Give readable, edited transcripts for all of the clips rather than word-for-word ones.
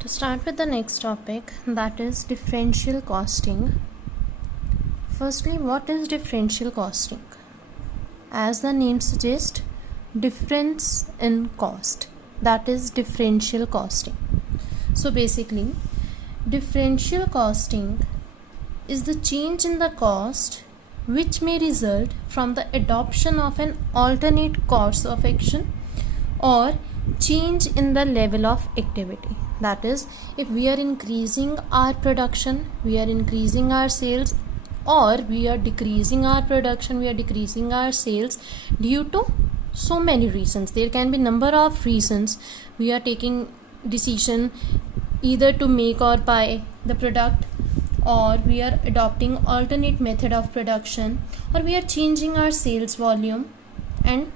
To start with the next topic, that is differential costing. Firstly, what is differential costing? As the name suggests, difference in cost, that is differential costing. So basically, differential costing is the change in the cost which may result from the adoption of an alternate course of action or change in the level of activity. That is, if we are increasing our production, we are increasing our sales, or we are decreasing our production, we are decreasing our sales due to so many reasons. There can be number of reasons. We are taking decision either to make or buy the product, or we are adopting alternate method of production, or we are changing our sales volume, and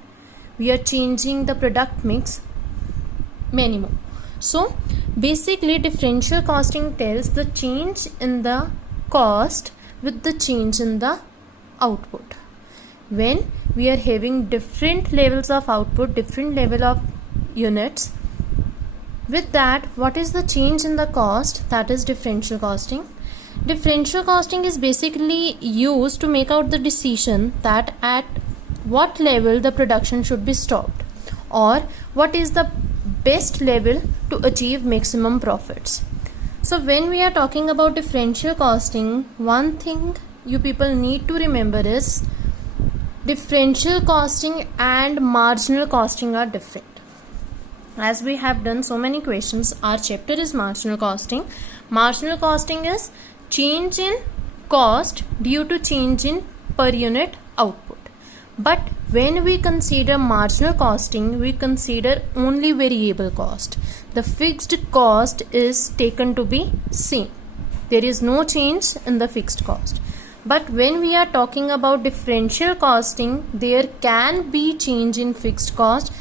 we are changing the product mix, many more. So basically, differential costing tells the change in the cost with the change in the output. When we are having different levels of output, different level of units, with that, what is the change in the cost? That is differential costing. Differential costing is basically used to make out the decision that at what level the production should be stopped, or what is the best level to achieve maximum profits. So when we are talking about differential costing, one thing you people need to remember is differential costing and marginal costing are different. As we have done so many questions, our chapter is marginal costing. Marginal costing is change in cost due to change in per unit output. But when we consider marginal costing, we consider only variable cost. The fixed cost is taken to be same. There is no change in the fixed cost. But when we are talking about differential costing, there can be change in fixed cost,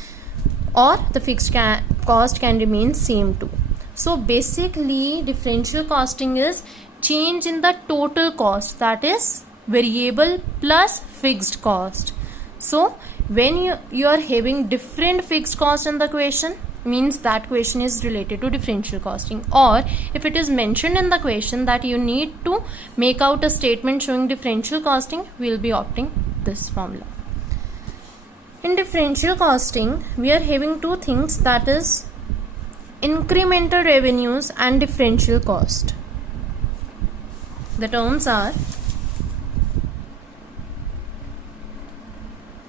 or the fixed cost can remain same too. So basically, differential costing is change in the total cost, that is variable plus fixed cost. So when you are having different fixed cost in the question, means that question is related to differential costing. Or if it is mentioned in the question that you need to make out a statement showing differential costing, we will be opting this formula. In differential costing, we are having two things, that is incremental revenues and differential cost. The terms are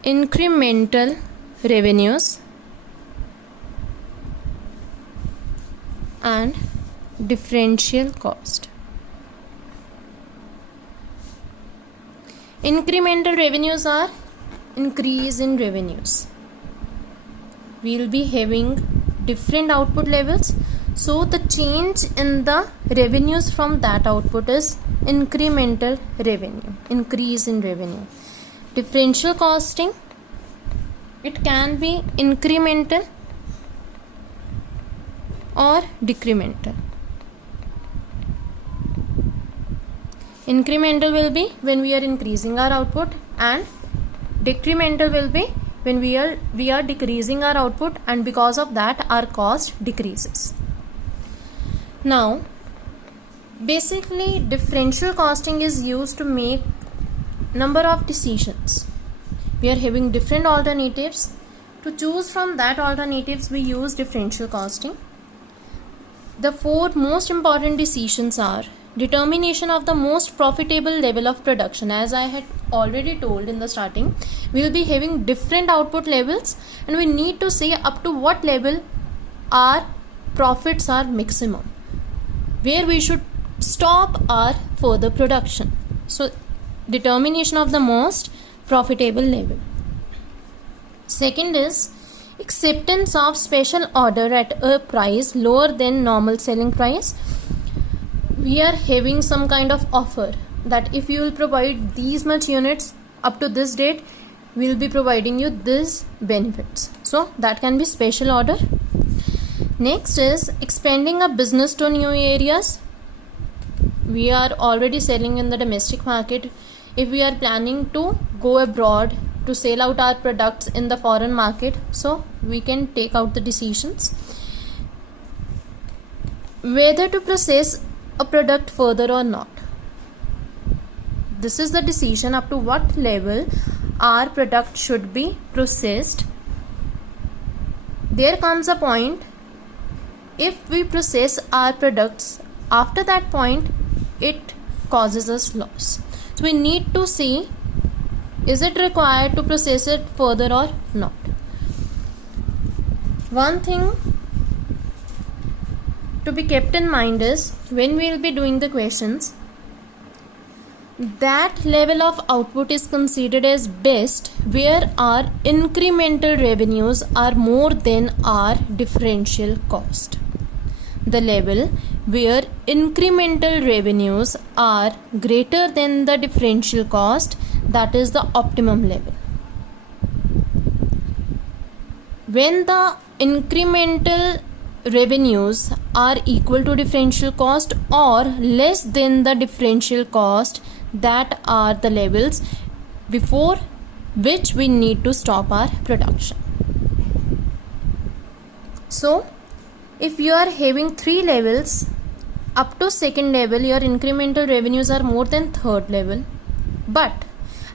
incremental revenues and differential cost. Incremental revenues are increase in revenues. We will be having different output levels, so the change in the revenues from that output is incremental revenue, increase in revenue. Differential costing, it can be incremental or decremental. Incremental will be when we are increasing our output, and decremental will be when we are decreasing our output, and because of that our cost decreases. Now basically, differential costing is used to make number of decisions. We are having different alternatives. To choose from that alternatives, we use differential costing. The four most important decisions are determination of the most profitable level of production. As I had already told in the starting, we will be having different output levels, and we need to say up to what level our profits are maximum, where we should stop our further production. So determination of the most profitable level. Second is acceptance of special order at a price lower than normal selling price. We are having some kind of offer that if you will provide these much units up to this date, we will be providing you this benefits. So that can be special order. Next is expanding a business to new areas. We are already selling in the domestic market. If we are planning to go abroad to sell out our products in the foreign market, so we can take out the decisions. whether to process a product further or not. This is the decision up to what level our product should be processed. There comes a point, if we process our products after that point, it causes us loss. So we need to see, is it required to process it further or not. One thing to be kept in mind is, when we will be doing the questions, that level of output is considered as best where our incremental revenues are more than our differential cost. The level where incremental revenues are greater than the differential cost, that is the optimum level. When the incremental revenues are equal to differential cost or less than the differential cost, that are the levels before which we need to stop our production. So if you are having 3 levels, up to second level your incremental revenues are more than third level, but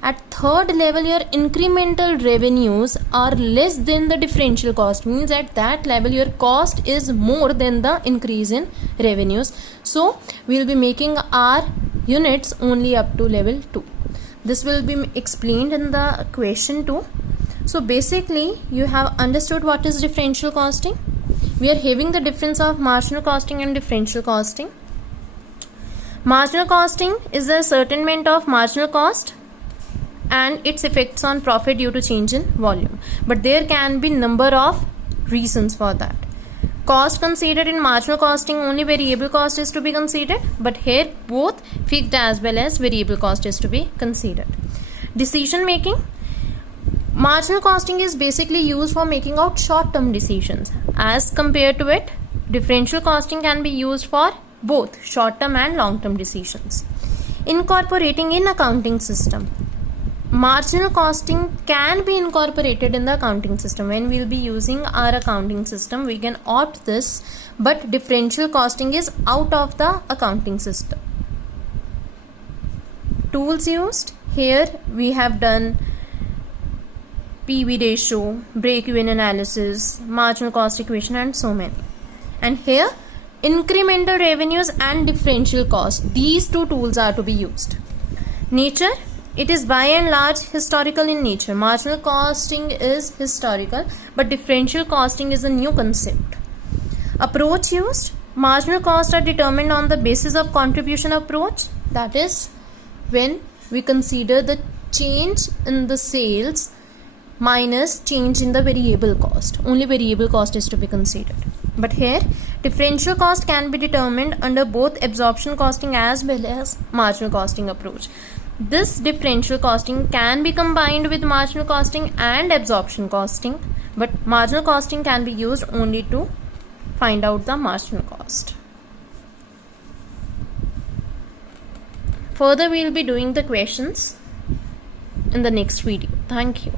at third level your incremental revenues are less than the differential cost, means at that level your cost is more than the increase in revenues. So we will be making our units only up to level 2. This will be explained in the question 2. So basically you have understood what is differential costing. We are having the difference of marginal costing and differential costing. Marginal costing is the ascertainment of marginal cost and its effects on profit due to change in volume, but there can be number of reasons for that. Cost considered in marginal costing, only variable cost is to be considered, but here both fixed as well as variable cost is to be considered. Decision making. Marginal costing is basically used for making out short-term decisions. As compared to it, differential costing can be used for both short-term and long-term decisions. Incorporating in accounting system. Marginal costing can be incorporated in the accounting system. When we will be using our accounting system, we can opt this, but differential costing is out of the accounting system. Tools used. Here we have done PV ratio, break-even analysis, marginal cost equation, and so many. And here incremental revenues and differential cost, these 2 tools are to be used. Nature. It is by and large historical in nature. Marginal costing is historical, but differential costing is a new concept. Approach used. Marginal costs are determined on the basis of contribution approach. That is when we consider the change in the sales minus change in the variable cost. Only variable cost is to be considered. But here differential cost can be determined under both absorption costing as well as marginal costing approach. This differential costing can be combined with marginal costing and absorption costing, but marginal costing can be used only to find out the marginal cost. Further, we will be doing the questions in the next video. Thank you.